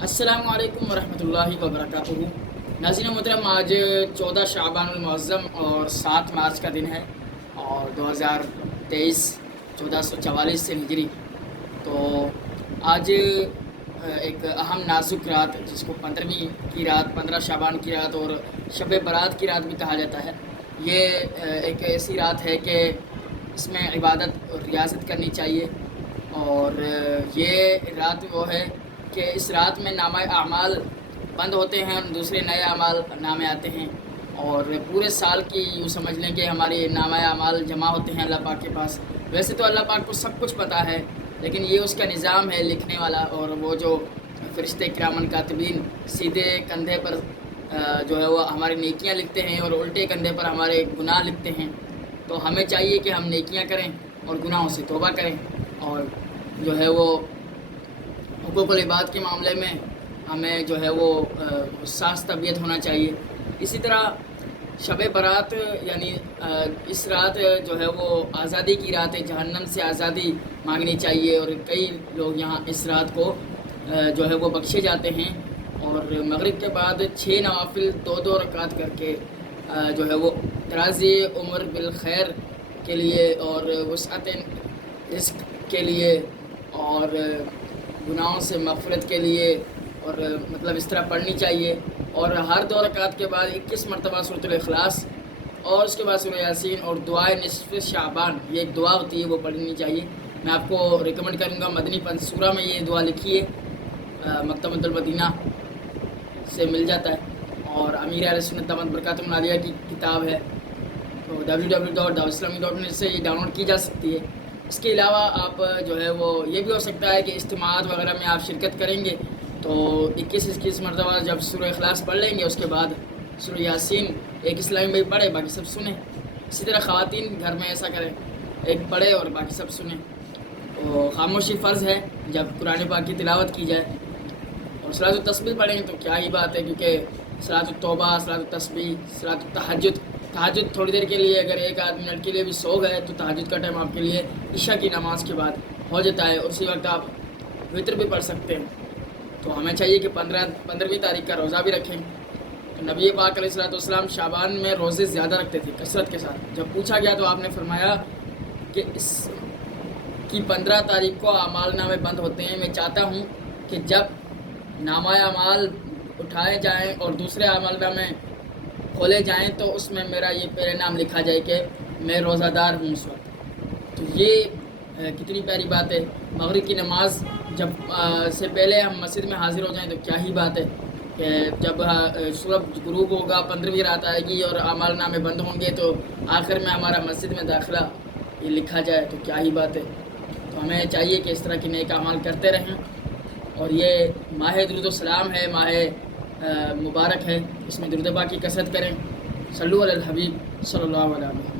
السلام علیکم ورحمۃ اللہ وبرکاتہ۔ ناظرین محترم، آج 14 شعبان المعظم اور 7 مارچ کا دن ہے اور 2023 1444 سے ہجری۔ تو آج ایک اہم نازک رات، جس کو 15ویں کی رات، 15 شعبان کی رات اور شب برات کی رات بھی کہا جاتا ہے، یہ ایک ایسی رات ہے کہ اس میں عبادت اور ریاضت کرنی چاہیے۔ اور یہ رات وہ ہے کہ اس رات میں نامہ اعمال بند ہوتے ہیں اور دوسرے نئے اعمال نامے آتے ہیں، اور پورے سال کی یوں سمجھ لیں کہ ہماری نامہ اعمال جمع ہوتے ہیں اللہ پاک کے پاس۔ ویسے تو اللہ پاک کو سب کچھ پتہ ہے، لیکن یہ اس کا نظام ہے لکھنے والا، اور وہ جو فرشتے کرامن کاتبین سیدھے کندھے پر جو ہے وہ ہماری نیکیاں لکھتے ہیں اور الٹے کندھے پر ہمارے گناہ لکھتے ہیں۔ تو ہمیں چاہیے کہ ہم نیکیاں کریں اور گناہوں سے توبہ کریں، اور جو ہے وہ حقوق العباد کے معاملے میں ہمیں جو ہے وہ حساس طبیعت ہونا چاہیے۔ اسی طرح شب برات یعنی اس رات جو ہے وہ آزادی کی رات ہے، جہنم سے آزادی مانگنی چاہیے، اور کئی لوگ یہاں اس رات کو جو ہے وہ بخشے جاتے ہیں، اور مغرب کے بعد 6 نوافل 2 رکعت کر کے جو ہے وہ دراز عمر بالخیر کے لیے اور وسعت رزق کے لیے اور گناہوں سے مغفرت کے لیے، اور مطلب اس طرح پڑھنی چاہیے۔ اور ہر 2 رکعت کے بعد 21 مرتبہ سورۃ الاخلاص اور اس کے بعد سورہ یاسین اور دعائے نصف شعبان، یہ ایک دعا ہوتی ہے، وہ پڑھنی چاہیے۔ میں آپ کو ریکمنڈ کروں گا، مدنی پنصورہ میں یہ دعا لکھی ہے، مکتبۃ المدینہ سے مل جاتا ہے، اور امیر اہل سنت دامت برکاتہم العالیہ کی کتاب ہے، تو www.dawatisلامی.net سے یہ ڈاؤن لوڈ کی جا سکتی ہے۔ اس کے علاوہ آپ جو ہے وہ یہ بھی ہو سکتا ہے کہ اجتماعات وغیرہ میں آپ شرکت کریں گے تو 21 مرتبہ جب سورہ اخلاص پڑھ لیں گے، اس کے بعد سورہ یاسین ایک اسلامی بھائی پڑھے، باقی سب سنیں۔ اسی طرح خواتین گھر میں ایسا کریں، ایک پڑھے اور باقی سب سنیں۔ تو خاموشی فرض ہے جب قرآن پاک کی تلاوت کی جائے، اور صلاۃ التسبیح پڑھیں گے تو کیا ہی بات ہے، کیونکہ صلاۃ التوبہ، صلاۃ التسبیح، صلاۃ التہجد، تہجد تھوڑی دیر کے لیے اگر 1 آدھ منٹ کے لیے بھی سو گئے تو تہجد کا ٹائم آپ کے لیے عشاء کی نماز کے بعد ہو جاتا ہے، اسی وقت آپ وطر بھی پڑھ سکتے ہیں۔ تو ہمیں چاہیے کہ 15ویں تاریخ کا روزہ بھی رکھیں۔ تو نبی پاک علیہ السلام شعبان میں روزے زیادہ رکھتے تھے کثرت کے ساتھ۔ جب پوچھا گیا تو آپ نے فرمایا کہ اس کی 15 تاریخ کو اعمال نامے بند ہوتے ہیں، میں چاہتا ہوں کہ جب نامہ اعمال اٹھائے جائیں اور دوسرے اعمال نامے کھولے جائیں تو اس میں میرا یہ پہلے نام لکھا جائے کہ میں روزہ دار ہوں اس وقت۔ تو یہ کتنی پیاری بات ہے۔ مغرب کی نماز جب سے پہلے ہم مسجد میں حاضر ہو جائیں تو کیا ہی بات ہے کہ جب سورج غروب ہوگا، 15ویں رات آئے گی اور اعمال نامے بند ہوں گے تو آخر میں ہمارا مسجد میں داخلہ یہ لکھا جائے، تو کیا ہی بات ہے۔ تو ہمیں چاہیے کہ اس طرح کے نیک اعمال کرتے رہیں، اور یہ ماہ درود و سلام ہے، ماہ مبارک ہے، اس میں درود پاک کی کثرت کریں۔ صلو علی الحبیب صلی اللہ علیہ وسلم۔